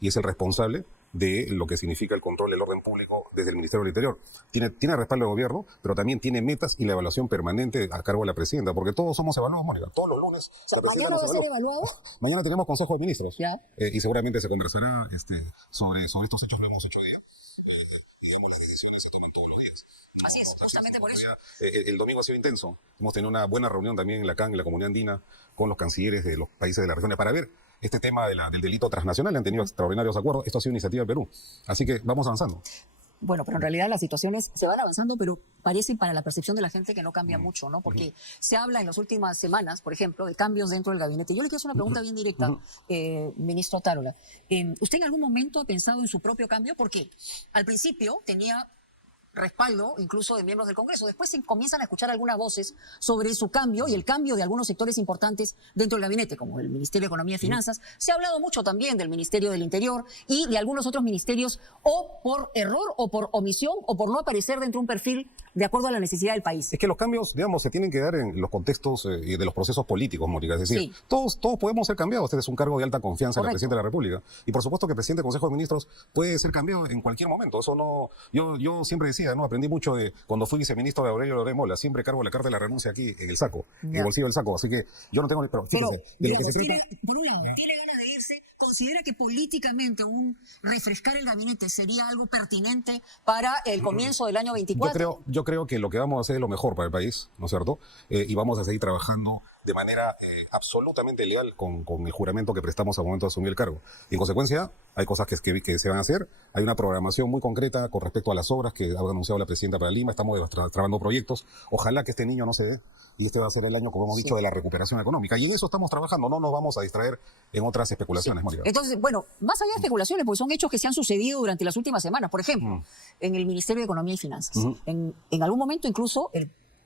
y es el responsable de lo que significa el control del orden público desde el Ministerio del Interior. Tiene respaldo del gobierno, pero también tiene metas y la evaluación permanente a cargo de la presidenta, porque todos somos evaluados, Mónica. Todos los lunes. O sea, ¿mañana va a ser evaluado? Mañana tenemos Consejo de Ministros. ¿Ya? Y seguramente se conversará sobre estos hechos que hemos hecho hoy día. Digamos, las decisiones se toman todos los días. Así es, justamente por eso. El domingo ha sido intenso. Hemos tenido una buena reunión también en la CAN, en la Comunidad Andina, con los cancilleres de los países de la región para ver este tema del delito transnacional. Han tenido extraordinarios acuerdos. Esto ha sido iniciativa del Perú. Así que vamos avanzando. Bueno, pero en realidad las situaciones se van avanzando, pero parecen para la percepción de la gente que no cambia mucho, ¿no? Porque se habla en las últimas semanas, por ejemplo, de cambios dentro del gabinete. Yo le quiero hacer una pregunta bien directa, ministro Otárola. ¿Usted en algún momento ha pensado en su propio cambio? Porque al principio tenía respaldo incluso de miembros del Congreso. Después se comienzan a escuchar algunas voces sobre su cambio y el cambio de algunos sectores importantes dentro del gabinete, como el Ministerio de Economía y Finanzas. Se ha hablado mucho también del Ministerio del Interior y de algunos otros ministerios, o por error o por omisión o por no aparecer dentro de un perfil de acuerdo a la necesidad del país. Es que los cambios, digamos, se tienen que dar en los contextos de los procesos políticos, Mónica. Es decir, todos podemos ser cambiados. Este es un cargo de alta confianza en la Presidenta de la República. Y por supuesto que el Presidente del Consejo de Ministros puede ser cambiado en cualquier momento. Eso no... Yo siempre decía, ¿no? Aprendí mucho de cuando fui viceministro de Aurelio Loré Mola. Siempre cargo la carta de la renuncia aquí en el saco, en el bolsillo del saco. Así que yo no tengo... Pero fíjese, por un lado, tiene ganas de irse. ¿Considera que políticamente refrescar el gabinete sería algo pertinente para el comienzo del año 24? Yo creo que lo que vamos a hacer es lo mejor para el país, ¿no es cierto? Y vamos a seguir trabajando de manera absolutamente legal con el juramento que prestamos al momento de asumir el cargo. Y en consecuencia, hay cosas que se van a hacer. Hay una programación muy concreta con respecto a las obras que ha anunciado la Presidenta para Lima. Estamos trabajando proyectos. Ojalá que este niño no se dé. Y este va a ser el año, como hemos dicho, de la recuperación económica. Y en eso estamos trabajando. No nos vamos a distraer en otras especulaciones, Mónica. Entonces, bueno, más allá de especulaciones, porque son hechos que se han sucedido durante las últimas semanas. Por ejemplo, en el Ministerio de Economía y Finanzas. En algún momento incluso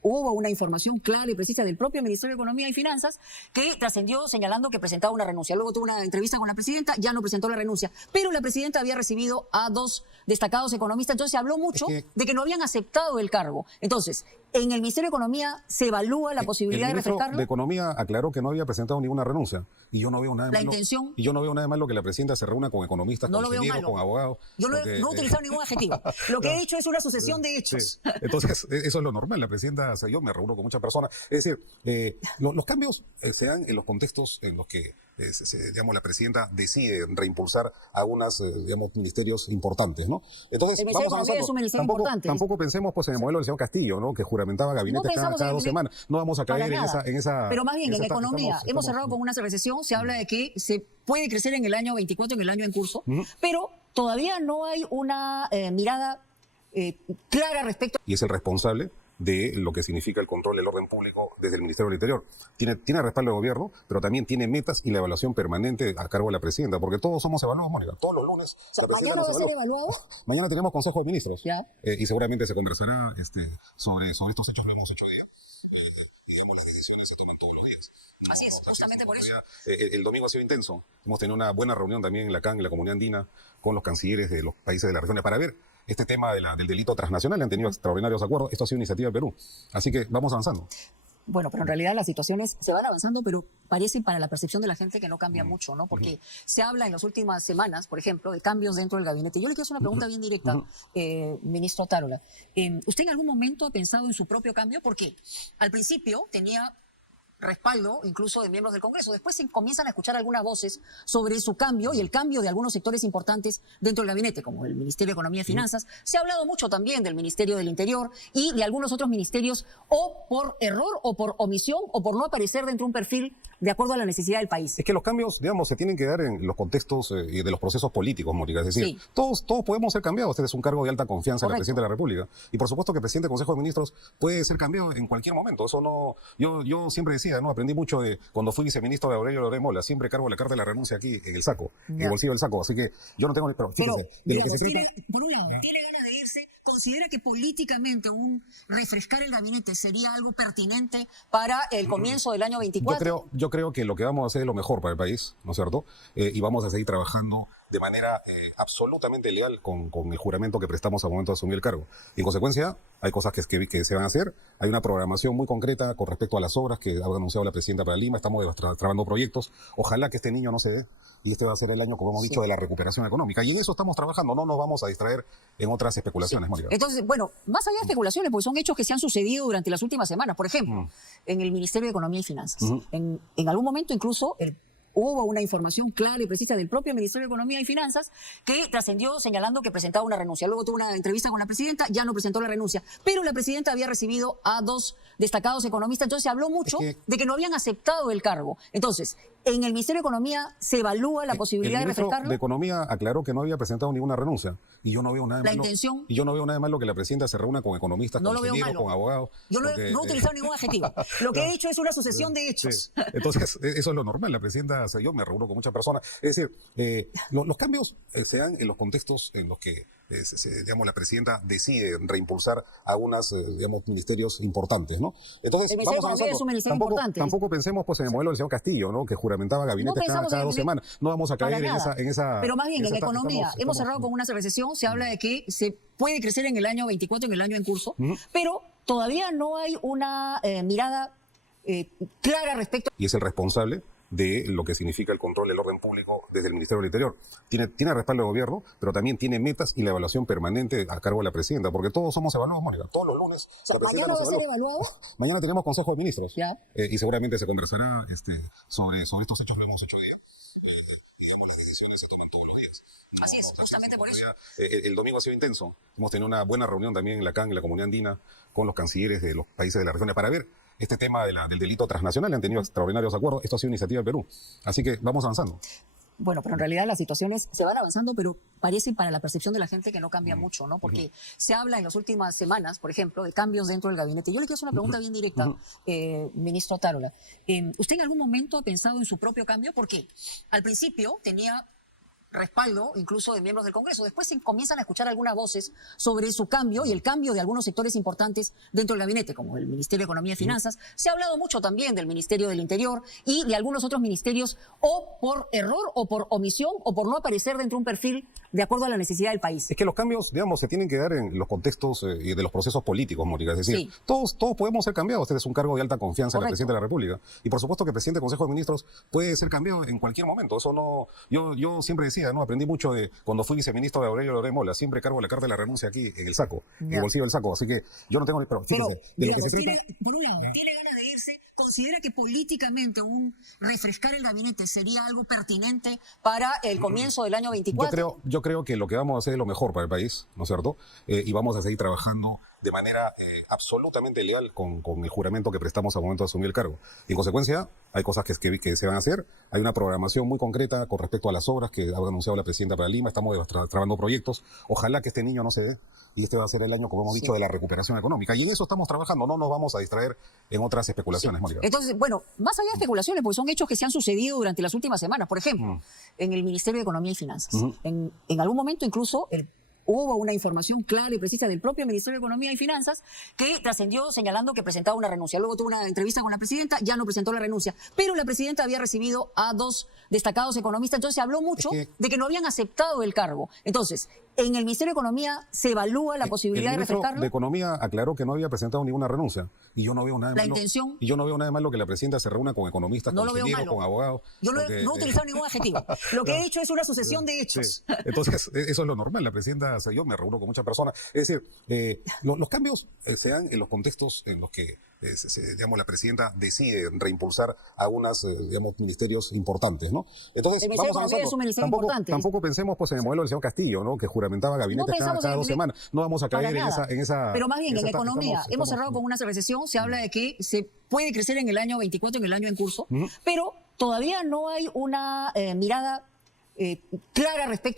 hubo una información clara y precisa del propio Ministerio de Economía y Finanzas que trascendió señalando que presentaba una renuncia. Luego tuvo una entrevista con la presidenta, ya no presentó la renuncia. Pero la presidenta había recibido a 2 destacados economistas, entonces se habló mucho de que no habían aceptado el cargo. Entonces, en el Ministerio de Economía se evalúa la posibilidad de refrescarlo. El ministro de Economía aclaró que no había presentado ninguna renuncia. Y yo no veo nada de malo. La intención. Y yo no veo nada de malo que la presidenta se reúna con economistas, con ingenieros, con abogados. Yo no he utilizado ningún adjetivo. Lo que he hecho es una sucesión de hechos. Sí. Entonces, eso es lo normal. La presidenta, o sea, yo me reúno con muchas personas. Es decir, los cambios se dan en los contextos en los que digamos, la presidenta decide reimpulsar algunos ministerios importantes, ¿no? Entonces, el Ministerio de Economía es un ministerio importante. Tampoco pensemos pues, en el modelo del señor Castillo, ¿no? Que juramentaba gabinetes cada 2 semanas. No vamos a caer en esa... Pero más bien, en economía, hemos cerrado con una recesión, se habla de que se puede crecer en el año 24, en el año en curso, pero todavía no hay una mirada clara respecto... Y es el responsable de lo que significa el control del orden público desde el Ministerio del Interior. Tiene respaldo del gobierno, pero también tiene metas y la evaluación permanente a cargo de la presidenta, porque todos somos evaluados, Mónica. Todos los lunes. O sea, ¿mañana va a ser evaluado? Mañana tenemos Consejo de Ministros. ¿Ya? Y seguramente se conversará sobre estos hechos que hemos hecho hoy día. Digamos, las decisiones se toman todos los días. Así es, justamente por eso. El domingo ha sido intenso. Hemos tenido una buena reunión también en la CAN, en la Comunidad Andina, con los cancilleres de los países de la región para ver este tema del delito transnacional. Han tenido extraordinarios acuerdos. Esto ha sido iniciativa del Perú. Así que vamos avanzando. Bueno, pero en realidad las situaciones se van avanzando, pero parecen para la percepción de la gente que no cambia mucho, ¿no? Porque se habla en las últimas semanas, por ejemplo, de cambios dentro del gabinete. Yo le quiero hacer una pregunta bien directa, ministro Otárola. ¿Usted en algún momento ha pensado en su propio cambio? Porque al principio tenía respaldo incluso de miembros del Congreso. Después se comienzan a escuchar algunas voces sobre su cambio y el cambio de algunos sectores importantes dentro del gabinete, como el Ministerio de Economía y Finanzas. Se ha hablado mucho también del Ministerio del Interior y de algunos otros ministerios, o por error o por omisión o por no aparecer dentro de un perfil de acuerdo a la necesidad del país. Es que los cambios, digamos, se tienen que dar en los contextos de los procesos políticos, Mónica. Es decir, todos podemos ser cambiados. Este es un cargo de alta confianza en la Presidenta de la República. Y por supuesto que el Presidente del Consejo de Ministros puede ser cambiado en cualquier momento. Eso no... Yo siempre decía, ¿no? Aprendí mucho de cuando fui viceministro de Aurelio Loré Mola. Siempre cargo la carta de la renuncia aquí en el saco, en el bolsillo del saco. Así que yo no tengo... Pero fíjense, por un lado, tiene ganas de irse. ¿Considera que políticamente refrescar el gabinete sería algo pertinente para el comienzo del año 24? Yo creo que lo que vamos a hacer es lo mejor para el país, ¿no es cierto? Y vamos a seguir trabajando de manera absolutamente legal con el juramento que prestamos al momento de asumir el cargo. Y en consecuencia, hay cosas que se van a hacer. Hay una programación muy concreta con respecto a las obras que ha anunciado la presidenta para Lima. Estamos trabajando proyectos. Ojalá que este niño no se dé. Y este va a ser el año, como hemos dicho, de la recuperación económica. Y en eso estamos trabajando. No nos vamos a distraer en otras especulaciones, Mónica. Entonces, bueno, más allá de especulaciones, porque son hechos que se han sucedido durante las últimas semanas. Por ejemplo, en el Ministerio de Economía y Finanzas. En algún momento incluso hubo una información clara y precisa del propio Ministerio de Economía y Finanzas que trascendió señalando que presentaba una renuncia. Luego tuvo una entrevista con la presidenta, ya no presentó la renuncia. Pero la presidenta había recibido a 2 destacados economistas, entonces se habló mucho de que no habían aceptado el cargo. Entonces, en el Ministerio de Economía se evalúa la posibilidad de refrescarlo. El ministro de Economía aclaró que no había presentado ninguna renuncia. Y yo no veo nada de malo. La intención. Y yo no veo nada de malo que la presidenta se reúna con economistas, con ingenieros, con abogados. Yo no he utilizado ningún adjetivo. Lo que he hecho es una sucesión de hechos. Sí. Entonces, eso es lo normal. La presidenta, yo me reúno con muchas personas. Es decir, los cambios se dan en los contextos en los que digamos, la presidenta decide reimpulsar algunos ministerios importantes, ¿no? Entonces, el Ministerio vamos de Economía es un ministerio importante. Tampoco pensemos pues, en el modelo del señor Castillo, ¿no? Que juramentaba gabinetes cada 2 semanas. No vamos a caer en esa... Pero más bien, en economía, hemos cerrado con una recesión, se habla de que se puede crecer en el año 24, en el año en curso, pero todavía no hay una mirada clara respecto... Y es el responsable de lo que significa el control del orden público desde el Ministerio del Interior. Tiene respaldo del gobierno, pero también tiene metas y la evaluación permanente a cargo de la presidenta, porque todos somos evaluados, Mónica, todos los lunes. O sea, ¿mañana va a ser evaluado? Mañana tenemos Consejo de Ministros. Y seguramente se conversará sobre estos hechos que hemos hecho día. Digamos, las decisiones se toman todos los días. Así es, justamente por eso. El domingo ha sido intenso. Hemos tenido una buena reunión también en la CAN, en la Comunidad Andina, con los cancilleres de los países de la región para ver este tema del delito transnacional. Han tenido extraordinarios acuerdos. Esto ha sido iniciativa del Perú. Así que vamos avanzando. Bueno, pero en realidad las situaciones se van avanzando, pero parece para la percepción de la gente que no cambia mucho, ¿no? Porque se habla en las últimas semanas, por ejemplo, de cambios dentro del gabinete. Yo le quiero hacer una pregunta bien directa, ministro Otárola. ¿Usted en algún momento ha pensado en su propio cambio? Porque al principio tenía respaldo incluso de miembros del Congreso. Después se comienzan a escuchar algunas voces sobre su cambio y el cambio de algunos sectores importantes dentro del gabinete, como el Ministerio de Economía y Finanzas. Se ha hablado mucho también del Ministerio del Interior y de algunos otros ministerios, o por error, o por omisión, o por no aparecer dentro de un perfil de acuerdo a la necesidad del país. Es que los cambios, digamos, se tienen que dar en los contextos de los procesos políticos, Mónica. Es decir, todos podemos ser cambiados. Este es un cargo de alta confianza en la presidenta de la República. Y por supuesto que el presidente del Consejo de Ministros puede ser cambiado en cualquier momento. Eso no... Yo siempre decía, ¿no? Aprendí mucho de cuando fui viceministro de Aurelio Loré Mola. Siempre cargo la carta de la renuncia aquí, en el saco, en el bolsillo del saco. Así que yo no tengo ni... Pero, fíjese, por un lado, tiene ganas de irse. ¿Considera que políticamente refrescar el gabinete sería algo pertinente para el comienzo del año 24? Yo creo que lo que vamos a hacer es lo mejor para el país, ¿no es cierto? Y vamos a seguir trabajando de manera absolutamente legal con el juramento que prestamos al momento de asumir el cargo. Y en consecuencia, hay cosas que se van a hacer. Hay una programación muy concreta con respecto a las obras que ha anunciado la presidenta para Lima. Estamos trabajando proyectos. Ojalá que este niño no se dé. Y este va a ser el año, como hemos dicho, de la recuperación económica. Y en eso estamos trabajando. No nos vamos a distraer en otras especulaciones, Mónica. Entonces, bueno, más allá de especulaciones, porque son hechos que se han sucedido durante las últimas semanas. Por ejemplo, en el Ministerio de Economía y Finanzas. En algún momento incluso hubo una información clara y precisa del propio Ministerio de Economía y Finanzas que trascendió señalando que presentaba una renuncia. Luego tuvo una entrevista con la presidenta, ya no presentó la renuncia. Pero la presidenta había recibido a 2 destacados economistas, entonces se habló mucho de que no habían aceptado el cargo. Entonces, en el Ministerio de Economía se evalúa la posibilidad de refrescarlo. El ministro de Economía aclaró que no había presentado ninguna renuncia. Y yo no veo nada de malo. La intención. Y yo no veo nada de malo que la presidenta se reúna con economistas, con ingenieros, con abogados. Yo no he utilizado ningún adjetivo. Lo que he hecho es una sucesión de hechos. Entonces, eso es lo normal. La presidenta, yo me reúno con muchas personas. Es decir, los cambios se dan en los contextos en los que digamos, la presidenta decide reimpulsar algunos ministerios importantes, ¿no? Entonces, vamos avanzando. Es un ministerio importante. Tampoco pensemos pues, en el modelo del señor Castillo, ¿no? Que juramentaba gabinetes cada 2 semanas. No vamos a caer en esa... Pero más bien, en economía, hemos cerrado con una recesión. Se habla de que se puede crecer en el año 24, en el año en curso, pero todavía no hay una mirada clara respecto